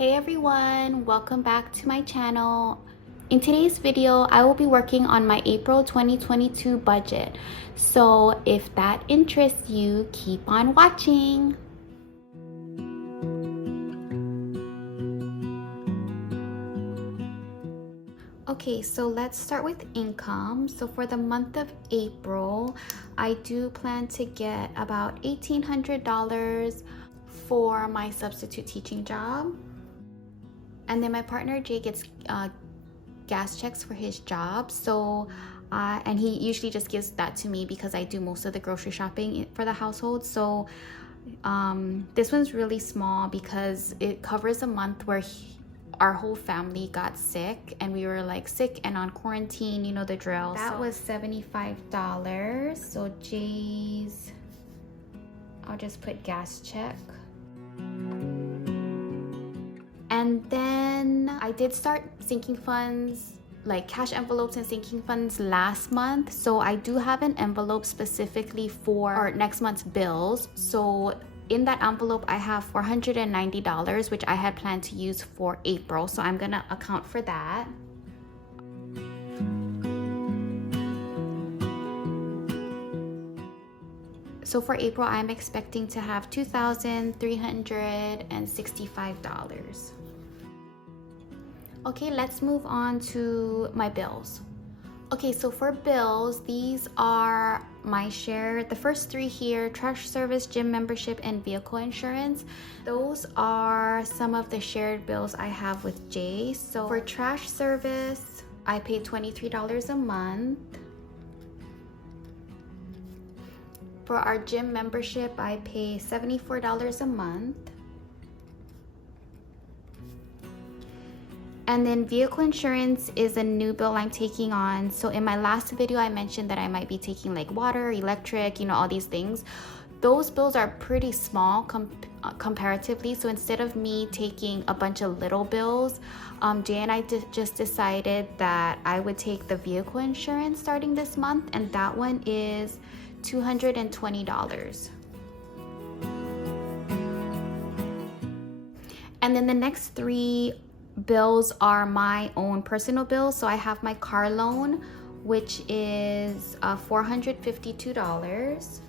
Hey everyone, welcome back to my channel. In today's video, I will be working on my April 2022 budget. So if that interests you, keep on watching. Okay, so let's start with income. So for the month of April, I do plan to get about $1,800 for my substitute teaching job. And then my partner Jay gets gas checks for his job, so and he usually just gives that to me because I do most of the grocery shopping for the household. So this one's really small because it covers a month where our whole family got sick and we were like sick and on quarantine, you know the drill. That was $75. So Jay's, I'll just put gas check. And then I did start sinking funds, like cash envelopes and sinking funds last month. So I do have an envelope specifically for next month's bills. So in that envelope, I have $490, which I had planned to use for April. So I'm gonna account for that. So for April, I'm expecting to have $2,365. Okay, let's move on to my bills. Okay, so for bills, these are my share. The first three here: trash service, gym membership, and vehicle insurance. Those are some of the shared bills I have with Jay. So for trash service, I pay $23 a month. For our gym membership, I pay $74 a month. And then vehicle insurance is a new bill I'm taking on. So in my last video, I mentioned that I might be taking like water, electric, you know, all these things. Those bills are pretty small comparatively. So instead of me taking a bunch of little bills, Jay and I just decided that I would take the vehicle insurance starting this month. And that one is $220. And then the next three bills are my own personal bills. So I have my car loan, which is $452.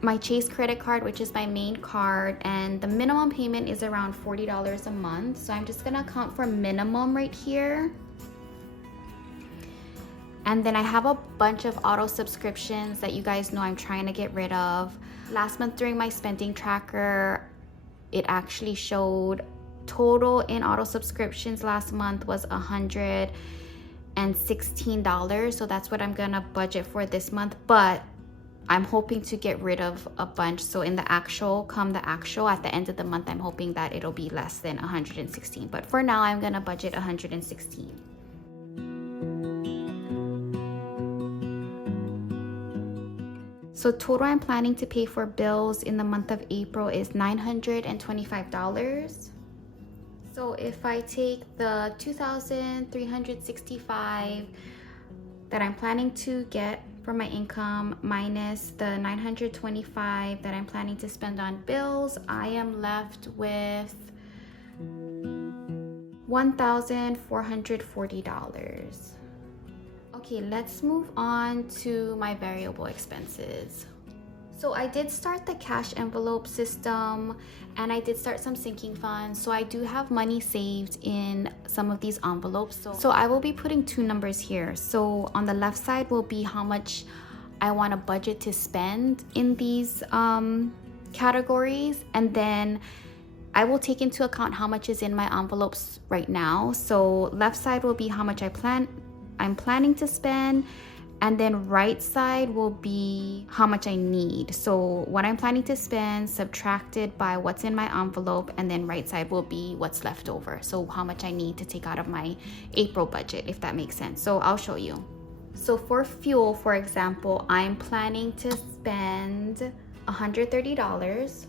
My Chase credit card, which is my main card, and the minimum payment is around $40 a month. So I'm just gonna account for minimum right here. And then I have a bunch of auto subscriptions that you guys know I'm trying to get rid of. Last month during my spending tracker, it actually showed total in auto subscriptions last month was $116. So that's what I'm gonna budget for this month. But I'm hoping to get rid of a bunch. So in the actual, at the end of the month, I'm hoping that it'll be less than 116. But for now, I'm gonna budget 116. So total I'm planning to pay for bills in the month of April is $925. So if I take the $2,365 that I'm planning to get from my income minus the $925 that I'm planning to spend on bills, I am left with $1,440. Okay, let's move on to my variable expenses. So I did start the cash envelope system and I did start some sinking funds. So I do have money saved in some of these envelopes. So I will be putting two numbers here. So on the left side will be how much I want to budget to spend in these categories. And then I will take into account how much is in my envelopes right now. So left side will be how much I'm planning to spend, and then right side will be how much I need. So what I'm planning to spend subtracted by what's in my envelope, and then right side will be what's left over. So how much I need to take out of my April budget, if that makes sense. So I'll show you. So for fuel, for example, I'm planning to spend $130,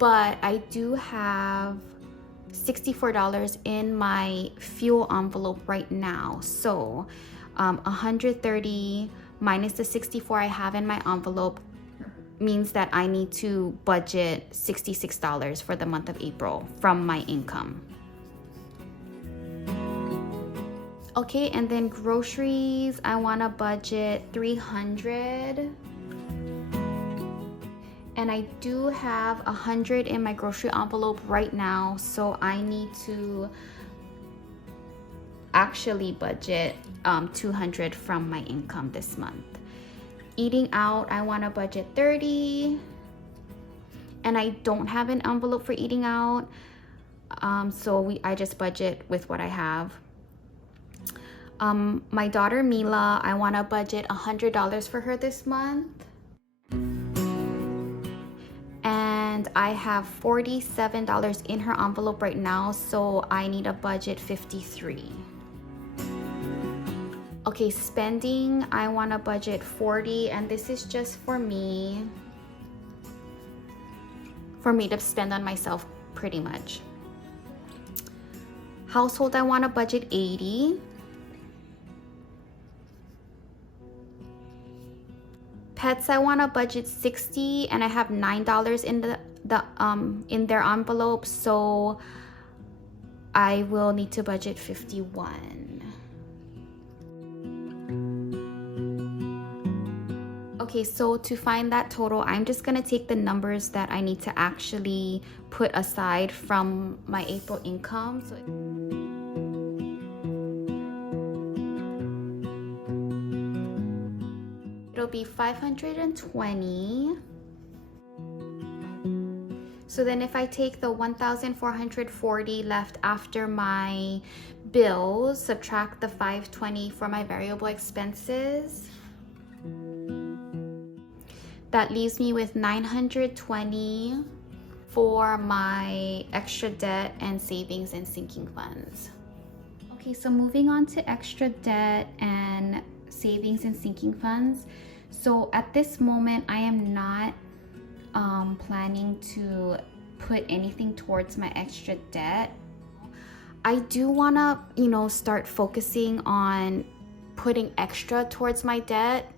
but I do have $64 in my fuel envelope right now. So 130 minus the 64 I have in my envelope means that I need to budget $66 for the month of April from my income. Okay, and then groceries, I want to budget $300. And I do have $100 in my grocery envelope right now, so I need to actually budget $200 from my income this month. Eating out, I want to budget $30, and I don't have an envelope for eating out, so I just budget with what I have. My daughter Mila, I want to budget $100 for her this month, and I have $47 in her envelope right now, so I need a budget $53. Okay, spending, I want to budget $40, and this is just for me to spend on myself pretty much. Household, I want to budget $80. Pets, I want to budget $60, and I have $9 in their envelope, so I will need to budget $51. Okay, so to find that total, I'm just gonna take the numbers that I need to actually put aside from my April income. So it'll be $520. So then if I take the $1,440 left after my bills, subtract the $520 for my variable expenses, that leaves me with $920 for my extra debt and savings and sinking funds. Okay, so moving on to extra debt and savings and sinking funds. So at this moment, I am not planning to put anything towards my extra debt. I do want to, start focusing on putting extra towards my debt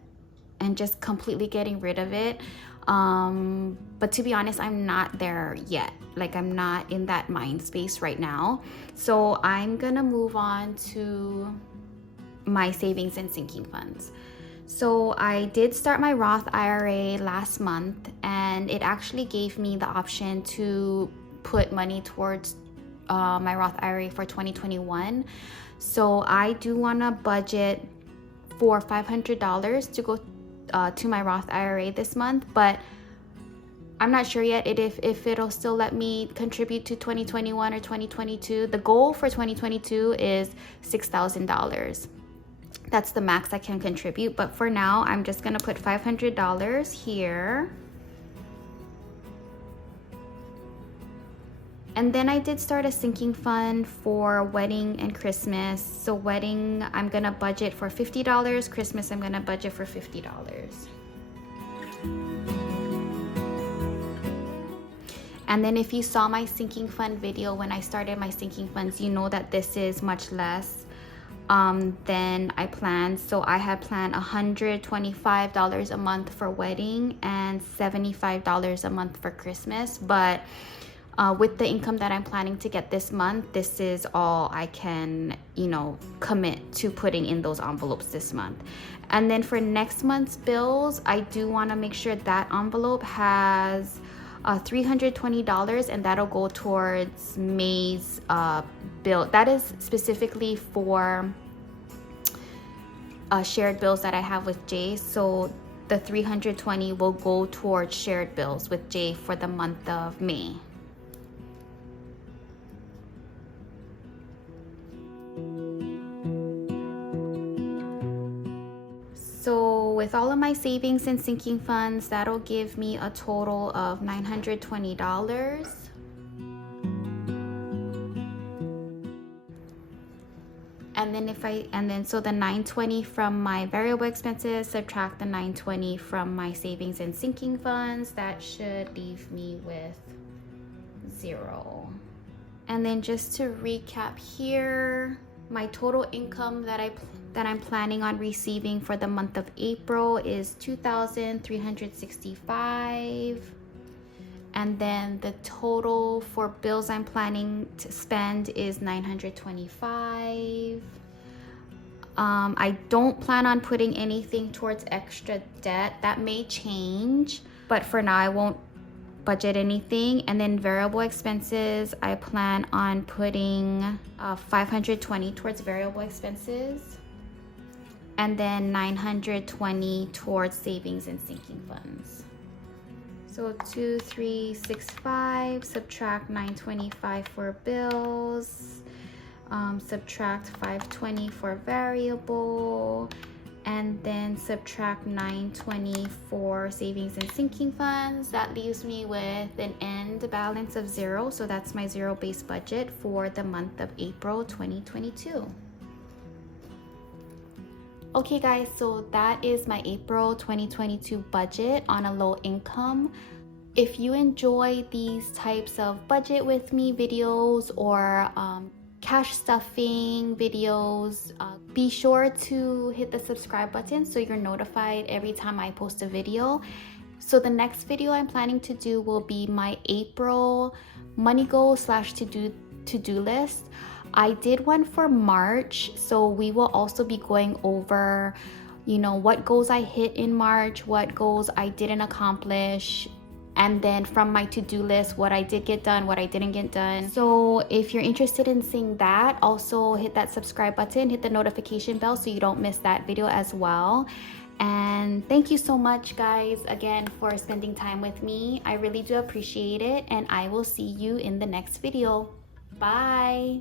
and just completely getting rid of it. But to be honest, I'm not there yet. Like, I'm not in that mind space right now. So I'm gonna move on to my savings and sinking funds. So I did start my Roth IRA last month, and it actually gave me the option to put money towards my Roth IRA for 2021. So I do wanna budget for $500 to go to my Roth IRA this month, but I'm not sure yet if it'll still let me contribute to 2021 or 2022. The goal for 2022 is $6,000. That's the max I can contribute, but for now, I'm just gonna put $500 here. And then I did start a sinking fund for wedding and Christmas. So wedding, I'm gonna budget for $50. Christmas, I'm gonna budget for $50. And then if you saw my sinking fund video when I started my sinking funds, you know that this is much less than I planned. So I had planned $125 a month for wedding and $75 a month for Christmas. But with the income that I'm planning to get this month, this is all I can, commit to putting in those envelopes this month. And then for next month's bills, I do want to make sure that envelope has $320, and that'll go towards May's bill. That is specifically for shared bills that I have with Jay. So the $320 will go towards shared bills with Jay for the month of May. So with all of my savings and sinking funds, that'll give me a total of $920. And then so the $920 from my variable expenses, subtract the $920 from my savings and sinking funds, that should leave me with $0. And then just to recap here, My total income that I'm planning on receiving for the month of April is $2,365. And then the total for bills I'm planning to spend is $925. I don't plan on putting anything towards extra debt. That may change, but for now I won't budget anything. And then variable expenses, I plan on putting $520 towards variable expenses, and then $920 towards savings and sinking funds. So 2,365, subtract 925 for bills, subtract 520 for variable, and then subtract 920 for savings and sinking funds. That leaves me with an end balance of 0. So that's my zero-based budget for the month of April 2022. Okay guys, so that is my April 2022 budget on a low income. If you enjoy these types of budget with me videos or cash stuffing videos, be sure to hit the subscribe button so you're notified every time I post a video. So the next video I'm planning to do will be my April money goal / to-do list. I did one for March, so we will also be going over, you know, what goals I hit in March, what goals I didn't accomplish, and then from my to-do list, what I did get done, what I didn't get done. So if you're interested in seeing that, also hit that subscribe button, hit the notification bell so you don't miss that video as well. And thank you so much guys again for spending time with me. I really do appreciate it, and I will see you in the next video. Bye.